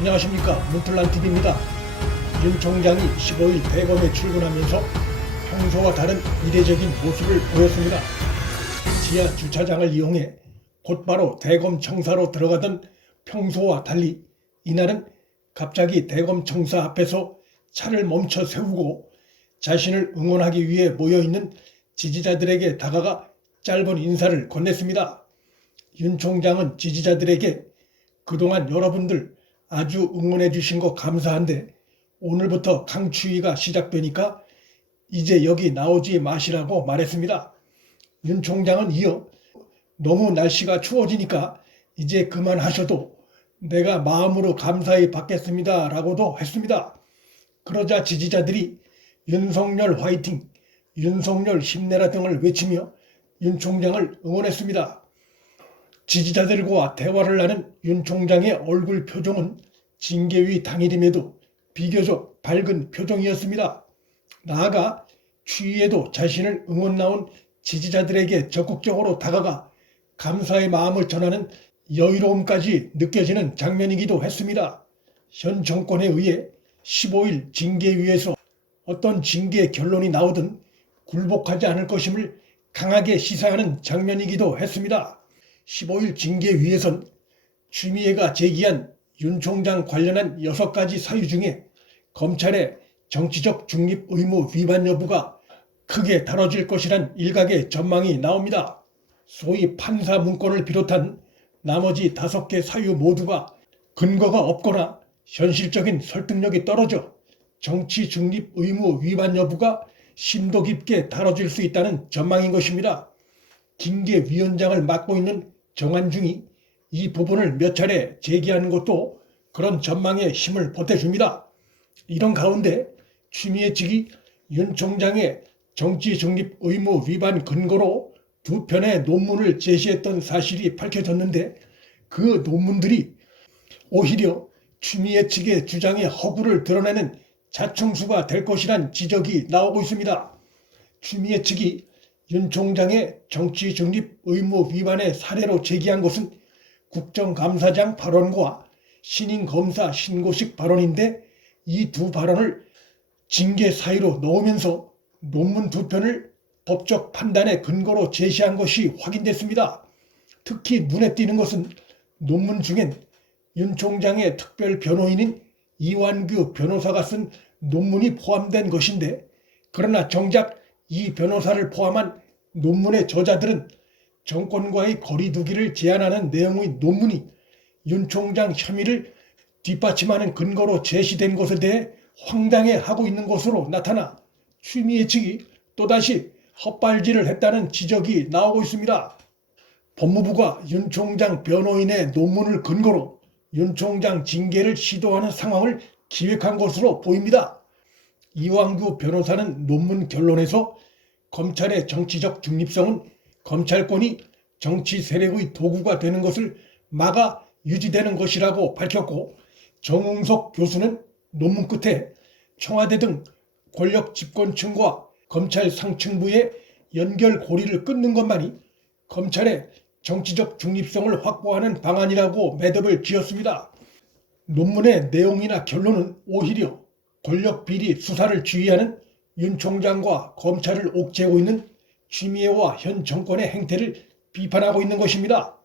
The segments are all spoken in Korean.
안녕하십니까, 문틀란TV입니다. 윤 총장이 15일 대검에 출근하면서 평소와 다른 이례적인 모습을 보였습니다. 지하 주차장을 이용해 곧바로 대검 청사로 들어가던 평소와 달리 이날은 갑자기 대검 청사 앞에서 차를 멈춰 세우고 자신을 응원하기 위해 모여있는 지지자들에게 다가가 짧은 인사를 건넸습니다. 윤 총장은 지지자들에게 그동안 여러분들 아주 응원해 주신 거 감사한데 오늘부터 강추위가 시작되니까 이제 여기 나오지 마시라고 말했습니다. 윤 총장은 이어 너무 날씨가 추워지니까 이제 그만하셔도 내가 마음으로 감사히 받겠습니다 라고도 했습니다. 그러자 지지자들이 윤석열 화이팅, 윤석열 힘내라 등을 외치며 윤 총장을 응원했습니다. 지지자들과 대화를 나눈 윤 총장의 얼굴 표정은 징계위 당일임에도 비교적 밝은 표정이었습니다. 나아가 추위에도 자신을 응원 나온 지지자들에게 적극적으로 다가가 감사의 마음을 전하는 여유로움까지 느껴지는 장면이기도 했습니다. 현 정권에 의해 15일 징계위에서 어떤 징계 결론이 나오든 굴복하지 않을 것임을 강하게 시사하는 장면이기도 했습니다. 15일 징계위에선 추미애가 제기한 윤 총장 관련한 6가지 사유 중에 검찰의 정치적 중립 의무 위반 여부가 크게 다뤄질 것이란 일각의 전망이 나옵니다. 소위 판사 문건을 비롯한 나머지 5개 사유 모두가 근거가 없거나 현실적인 설득력이 떨어져 정치 중립 의무 위반 여부가 심도 깊게 다뤄질 수 있다는 전망인 것입니다. 징계위원장을 맡고 있는 정한중이 이 부분을 몇 차례 제기하는 것도 그런 전망에 힘을 보태줍니다. 이런 가운데 추미애 측이 윤 총장의 정치 중립 의무 위반 근거로 2편의 논문을 제시했던 사실이 밝혀졌는데 그 논문들이 오히려 추미애 측의 주장의 허구를 드러내는 자충수가 될 것이란 지적이 나오고 있습니다. 추미애 측이 윤 총장의 정치 중립 의무 위반의 사례로 제기한 것은 국정감사장 발언과 신임 검사 신고식 발언인데 이 두 발언을 징계 사유로 넣으면서 논문 2편을 법적 판단의 근거로 제시한 것이 확인됐습니다. 특히 눈에 띄는 것은 논문 중엔 윤 총장의 특별 변호인인 이완규 변호사가 쓴 논문이 포함된 것인데 그러나 정작 이 변호사를 포함한 논문의 저자들은 정권과의 거리두기를 제안하는 내용의 논문이 윤 총장 혐의를 뒷받침하는 근거로 제시된 것에 대해 황당해하고 있는 것으로 나타나 추미애 측이 또다시 헛발질을 했다는 지적이 나오고 있습니다. 법무부가 윤 총장 변호인의 논문을 근거로 윤 총장 징계를 시도하는 상황을 기획한 것으로 보입니다. 이완규 변호사는 논문 결론에서 검찰의 정치적 중립성은 검찰권이 정치 세력의 도구가 되는 것을 막아 유지되는 것이라고 밝혔고 정웅석 교수는 논문 끝에 청와대 등 권력 집권층과 검찰 상층부의 연결 고리를 끊는 것만이 검찰의 정치적 중립성을 확보하는 방안이라고 매듭을 지었습니다. 논문의 내용이나 결론은 오히려 권력 비리 수사를 지휘하는 윤 총장과 검찰을 옥죄고 있는 추미애와 현 정권의 행태를 비판하고 있는 것입니다.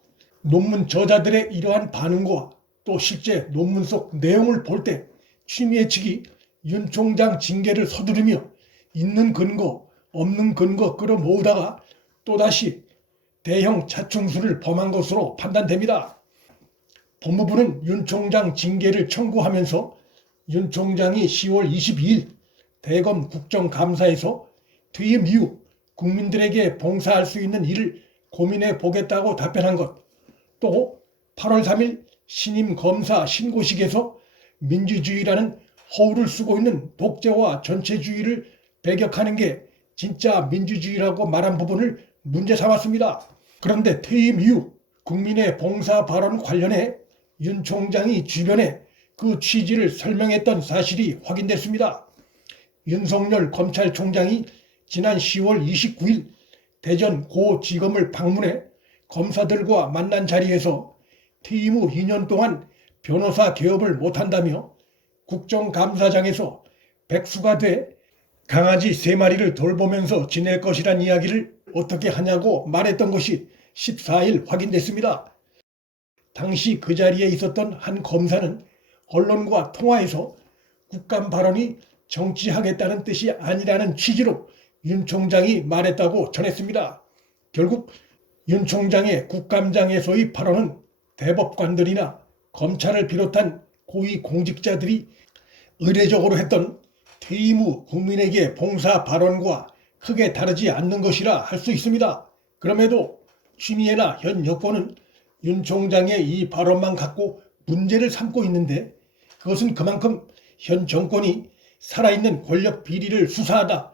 논문 저자들의 이러한 반응과 또 실제 논문 속 내용을 볼 때 추미애 측이 윤 총장 징계를 서두르며 있는 근거, 없는 근거 끌어모으다가 또다시 대형 자충수를 범한 것으로 판단됩니다. 법무부는 윤 총장 징계를 청구하면서 윤 총장이 10월 22일 대검 국정감사에서 퇴임 이후 국민들에게 봉사할 수 있는 일을 고민해 보겠다고 답변한 것, 또 8월 3일 신임 검사 신고식에서 민주주의라는 허울을 쓰고 있는 독재와 전체주의를 배격하는 게 진짜 민주주의라고 말한 부분을 문제 삼았습니다. 그런데 퇴임 이후 국민의 봉사 발언 관련해 윤 총장이 주변에 그 취지를 설명했던 사실이 확인됐습니다. 윤석열 검찰총장이 지난 10월 29일 대전 고지검을 방문해 검사들과 만난 자리에서 퇴임 후 2년 동안 변호사 개업을 못한다며 국정감사장에서 백수가 돼 강아지 3마리를 돌보면서 지낼 것이란 이야기를 어떻게 하냐고 말했던 것이 14일 확인됐습니다. 당시 그 자리에 있었던 한 검사는 언론과 통화에서 국감 발언이 정치하겠다는 뜻이 아니라는 취지로 윤 총장이 말했다고 전했습니다. 결국 윤 총장의 국감장에서의 발언은 대법관들이나 검찰을 비롯한 고위 공직자들이 의례적으로 했던 퇴임 후 국민에게 봉사 발언과 크게 다르지 않는 것이라 할 수 있습니다. 그럼에도 추미애나 현 여권은 윤 총장의 이 발언만 갖고 문제를 삼고 있는데, 그것은 그만큼 현 정권이 살아있는 권력 비리를 수사하다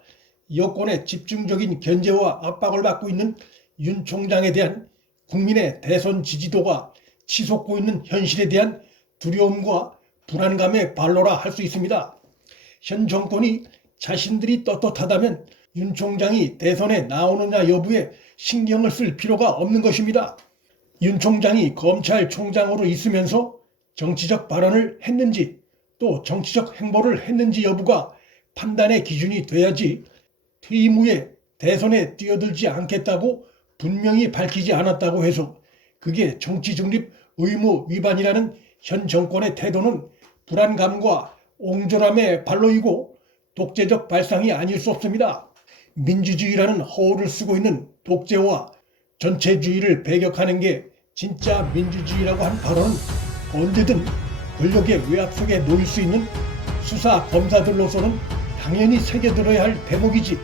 여권의 집중적인 견제와 압박을 받고 있는 윤 총장에 대한 국민의 대선 지지도가 치솟고 있는 현실에 대한 두려움과 불안감의 발로라 할 수 있습니다. 현 정권이 자신들이 떳떳하다면 윤 총장이 대선에 나오느냐 여부에 신경을 쓸 필요가 없는 것입니다. 윤 총장이 검찰총장으로 있으면서 정치적 발언을 했는지 또 정치적 행보를 했는지 여부가 판단의 기준이 돼야지, 퇴임 후에 대선에 뛰어들지 않겠다고 분명히 밝히지 않았다고 해서 그게 정치중립 의무 위반이라는 현 정권의 태도는 불안감과 옹졸함의 발로이고 독재적 발상이 아닐 수 없습니다. 민주주의라는 허울을 쓰고 있는 독재와 전체주의를 배격하는 게 진짜 민주주의라고 한 발언은 언제든 권력의 외압 속에 놓일 수 있는 수사 검사들로서는 당연히 새겨들어야 할 대목이지,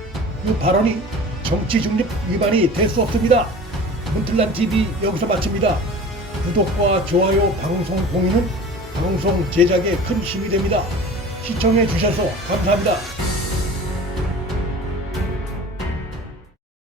그 발언이 정치중립 위반이 될 수 없습니다. 문틀란TV 여기서 마칩니다. 구독과 좋아요, 방송 공유는 방송 제작에 큰 힘이 됩니다. 시청해 주셔서 감사합니다.